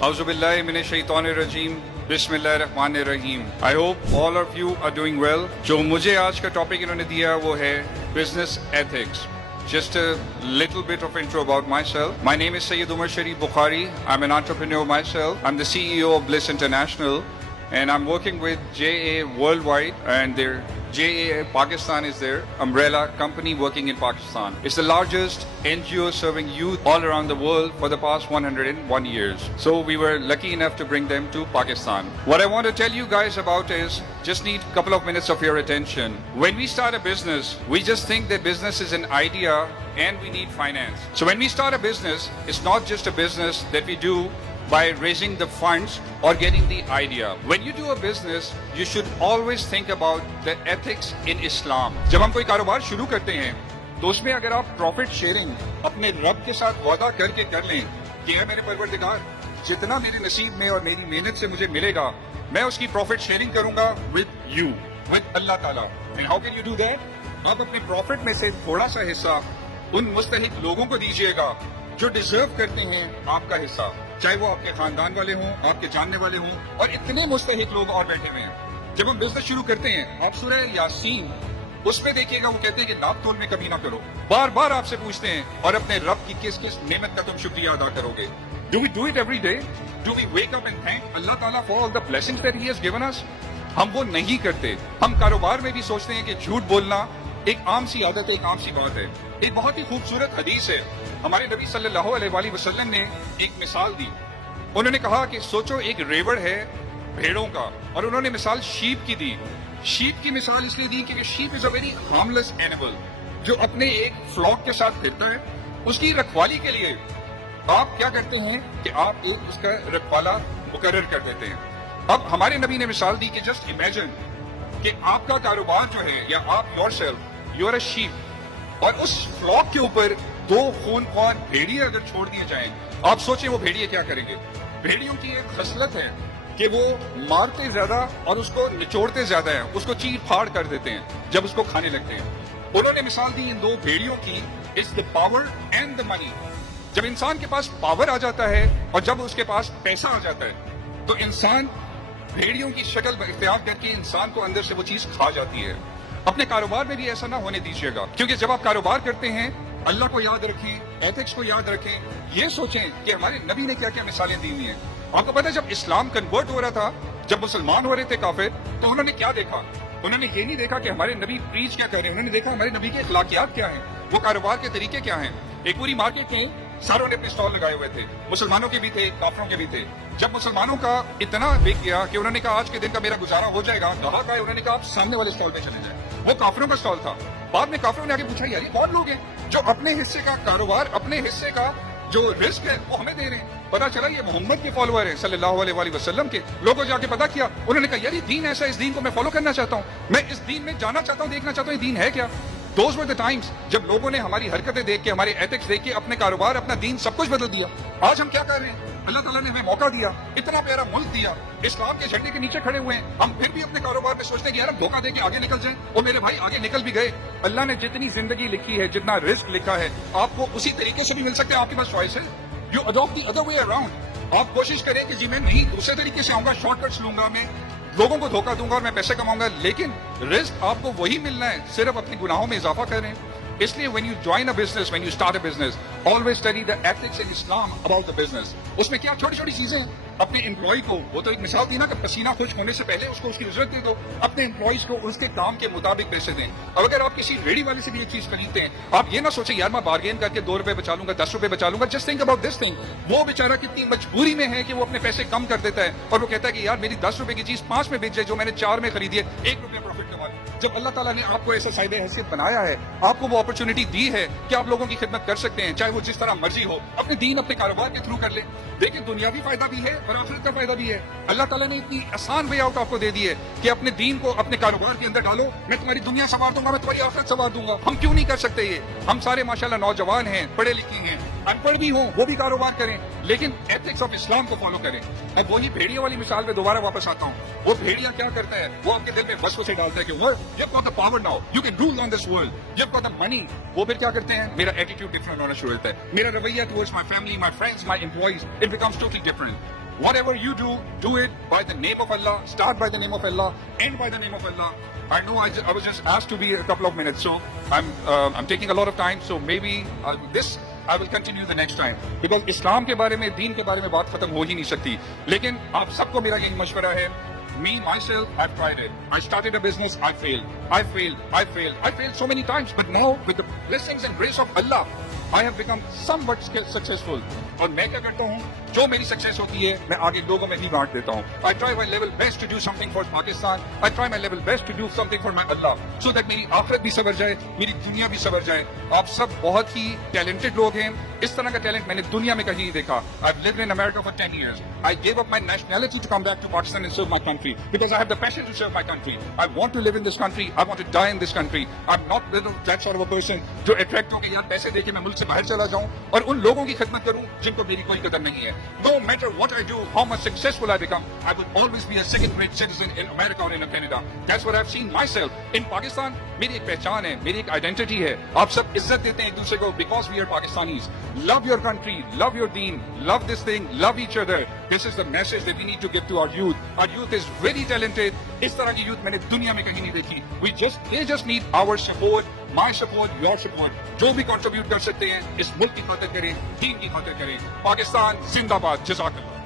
Auzu billahi minash shaitanir rajeem. Bismillahir rahmanir rahim. I hope all of you are doing well. जो मुझे आज का topic इन्होंने दिया वो है business ethics. Just a little bit of intro about myself. My name is Sayyid Umar Sharif Bukhari. I'm an entrepreneur myself. I'm the CEO of Bliss International, and I'm working with JA Worldwide, and their JA Pakistan is their umbrella company working in Pakistan. It's the largest NGO serving youth all around the world for the past 101 years. So we were lucky enough to bring them to Pakistan. What I want to tell you guys about is, just need a couple of minutes of your attention. When we start a business, we just think that business is an idea and we need finance. So when we start a business, it's not just a business that we do by raising the funds or getting the idea. When you do a business, you should always think about the ethics in Islam. जब हम कोई कारोबार शुरू करते हैं तो उसमें अगर आप प्रॉफिट शेयरिंग अपने रब के साथ वादा करके कर लें कि है मेरे परवरदिगार, जितना मेरे नसीब में और मेरी मेहनत से मुझे मिलेगा मैं उसकी प्रॉफिट शेयरिंग करूंगा विद यू, विद अल्लाह ताला. And how can you do that? आप अपने प्रॉफिट में से थोड़ा सा हिस्सा उन मुस्तहिक लोगों को दीजिएगा जो डिजर्व करते हैं आपका हिस्सा, चाहे वो आपके खानदान वाले हों, आपके जानने वाले हों, और इतने मुस्तहिक लोग और बैठे हुए हैं. जब हम बिजनेस शुरू करते हैं, आप सूरह यासीन उस पे देखिएगा, वो कहते हैं कि नाप तोल में कभी ना करो. बार बार आपसे पूछते हैं और अपने रब की किस किस नेमत का तुम शुक्रिया अदा करोगे. Do we do it every day? Do we wake up and thank Allah Taala for all the blessings that he has given us? हम वो नहीं करते. हम कारोबार में भी सोचते हैं कि झूठ बोलना एक आम सी आदत है, एक आम सी बात है. एक बहुत ही खूबसूरत हदीस है, हमारे नबी सल्लल्लाहु अलैहि वसल्लम ने एक मिसाल दी. उन्होंने कहा कि सोचो एक रेवड़ है भेड़ों का, और उन्होंने मिसाल शीप की दी. शीप की मिसाल इसलिए दी क्योंकि sheep is a very harmless animal जो अपने एक फ्लॉक के साथ फिरता है. उसकी रखवाली के लिए आप क्या करते हैं कि आप एक उसका रखवाला मुकर्रर कर देते हैं. अब हमारे नबी ने मिसाल दी कि जस्ट इमेजिन कि आपका कारोबार जो है, या आप yourself you are a sheep, और उस फ्लॉक के ऊपर दो खूनख्वार भेड़िए अगर छोड़ दिए जाएं, आप सोचें वो भेड़िए क्या करेंगे. भेड़ियों की एक खसलत है कि वो मारते ज्यादा और उसको निचोड़ते ज्यादा है, उसको चीर फाड़ कर देते हैं जब उसको खाने लगते हैं. उन्होंने मिसाल दी इन दो भेड़ियों की, is the power and the money. जब इंसान के पास पावर आ जाता है और जब उसके पास पैसा आ जाता है तो इंसान भेड़ियों की शक्ल इख्तियार करके इंसान को अंदर से वो चीज खा जाती है. अपने कारोबार में भी ऐसा ना होने दीजिएगा, क्योंकि जब आप कारोबार करते हैं अल्लाह को याद रखें, एथिक्स को याद रखें. ये सोचें कि हमारे नबी ने क्या क्या मिसालें दी हुई हैं. आपको पता है जब इस्लाम कन्वर्ट हो रहा था, जब मुसलमान हो रहे थे काफिर, तो उन्होंने क्या देखा? उन्होंने ये नहीं देखा कि हमारे नबी प्रीच क्या कर रहे हैं, उन्होंने देखा हमारे नबी के अखलाकियात क्या हैं, वो कारोबार के तरीके क्या हैं. एक पूरी मार्केट में सारों ने अपने स्टॉल लगाए हुए थे, मुसलमानों के भी थे, काफिरों के भी थे. जब मुसलमानों का इतना बिक गया कि उन्होंने कहा आज के दिन का मेरा गुजारा हो जाएगा, ग्राहक आए, उन्होंने कहा आप सामने वाले स्टॉल पे चले जाए. वो काफिरों का स्टॉल था. बाद में काफिरों ने आगे पूछा यार ये कौन लोग हैं जो अपने हिस्से का कारोबार, अपने हिस्से का जो रिस्क है वो हमें दे रहे हैं. पता चला ये मोहम्मद के फॉलोअर हैं सल्लल्लाहु अलैहि वसल्लम के. लोगों जाके पता किया, उन्होंने कहा यार ये दीन ऐसा है, इस दीन को मैं फॉलो करना चाहता हूँ, मैं इस दीन में जाना चाहता हूँ, देखना चाहता हूँ ये दीन है क्या. Those were the times जब लोगों ने हमारी हरकतें देख के, हमारे एथिक्स देख के अपने कारोबार, अपना दीन सब कुछ बदल दिया. आज हम क्या कर रहे हैं? अल्लाह ताला ने हमें मौका दिया, इतना प्यारा मुल्क दिया, इस्लाम के झंडे के नीचे खड़े हुए हैं, हम फिर भी अपने कारोबार में सोचते हैं कि यार हम धोखा दे के आगे निकल जाएं. और मेरे भाई आगे निकल भी गए. अल्लाह ने जितनी जिंदगी लिखी है, जितना रिस्क लिखा है, आपको उसी तरीके से भी मिल सकते हैं. आपके पास चॉइस है. You adopt the other way around. आप कोशिश करें कि जी मैं नहीं दूसरे तरीके से आऊंगा, शॉर्टकट्स लूंगा, मैं लोगों को धोखा दूंगा और मैं पैसे कमाऊंगा, लेकिन रिस्क आपको वही मिलना है, सिर्फ अपने गुनाहों में इजाफा करें. इसलिए when you join a business, when you start a business, always study the ethics in Islam about the business. उसमें क्या छोटी छोटी चीजें हैं. अपने एम्प्लॉय को, वो तो एक मिसाल थी ना कि पसीना खुश्क होने से पहले उसको उसकी इज्जत दे दो. अपने एम्प्लॉयज को उसके काम के मुताबिक पैसे दें. अब अगर आप किसी रेडी वाले से भी एक चीज खरीदते हैं, आप ये ना सोचें यार मैं बार्गेन करके 2 रुपए बचा लूंगा, 10 रुपए बचा लूंगा. Just think about this thing. वो बेचारा कितनी मजबूरी में है कि वो अपने पैसे कम कर देता है और वो कहता है कि यार मेरी 10 रुपए की चीज 5 में बेच जाए, जो मैंने 4 में खरीदी है, 1 रुपया प्रॉफिट कमा. जब अल्लाह ताला ने आपको ऐसा साहिब हैसियत बनाया है, आपको वो अपॉर्चुनिटी दी है कि आप लोगों की खिदमत कर सकते हैं, चाहे वो जिस तरह मर्जी हो, अपने दीन अपने कारोबार के थ्रू कर ले. देखिए दुनियावी फायदा भी है और आखिरत का फायदा भी है. अल्लाह ताला ने इतनी आसान वे आउट आपको दे दी है कि अपने दीन को अपने कारोबार के अंदर डालो. मैं तुम्हारी दुनिया संवार दूंगा, मैं तुम्हारी आखिरत संवार दूंगा. हम क्यों नहीं कर सकते ये? हम सारे माशाल्लाह नौजवान हैं, पढ़े लिखे हैं, अनपढ़ भी हों वो भी कारोबार करें, लेकिन एथिक्स ऑफ इस्लाम को फॉलो करें। अब वही भेड़िया वाली मिसाल में दोबारा वापस आता हूँ। वो भेड़िया क्या करता है, वो आपके दिल में वसवसे डालता है कि you've got the power now, you can rule on this world, you've got the money। वो फिर क्या करते हैं, मेरा एटीट्यूड डिफरेंट होना शुरू होता है, मेरा रवैया towards my family, my friends, my employees, it becomes totally different। Whatever you do it by the name of Allah, start by the name of Allah, end by the name of Allah। I know I was just asked to be a couple of minutes, so I'm taking a lot of time, so maybe this I will continue the next time, because इस्लाम के बारे में, दीन के बारे में बात खत्म हो ही नहीं सकती। लेकिन आप सबको मेरा यही मशवरा है, me myself I've tried it, I started a business, I failed so many times, but now with the blessings and grace of Allah I have become somewhat successful। اور میں کیا کرتا ہوں, جو میری سکسیس ہوتی ہے میں آگے لوگوں میں بھی بانٹ دیتا ہوں۔ I try my level best to do something for Pakistan, I try my level best to do something for my Allah, so that میری آخرت بھی سنور جائے، میری دنیا بھی سنور جائے۔ آپ سب بہت ہی ٹیلنٹڈ لوگ ہیں، اس طرح کا ٹیلنٹ میں نے دنیا میں کہیں نہیں دیکھا۔ I've lived in America for 10 years, I gave up my nationality to come back to Pakistan and serve my country, because I have the passion to serve my country, I want to live in this country, I want to die in this country। I'm not that sort of a person جو attract ہو کے یار پیسے دے کے میں ملک سے باہر چلا جاؤں اور ان لوگوں کی خدمت کروں جن کو میری کوئی قدر نہیں ہے۔ No matter what I do, how much successful I become, I will always be a second-rate citizen in America or in Canada. That's what I've seen myself. In Pakistan, میری ایک پہچان ہے، میری ایک آئیڈینٹی ہے۔ آپ سب عزت دیتے ہیں ایک دوسرے کو because we are Pakistanis. Love your country, love your deen, love this thing, love each other. This is the message that we need to give to our youth. Our youth is very talented. اس طرح کی youth میں نے دنیا میں کہیں نہیں دیکھی۔ They just need our support, my support, your support۔ جو بھی contribute کر سکتے ہیں اس ملک کی خاطر کریں، دین کی خاطر کریں۔ پاکستان زندہ باد، جزاک اللہ۔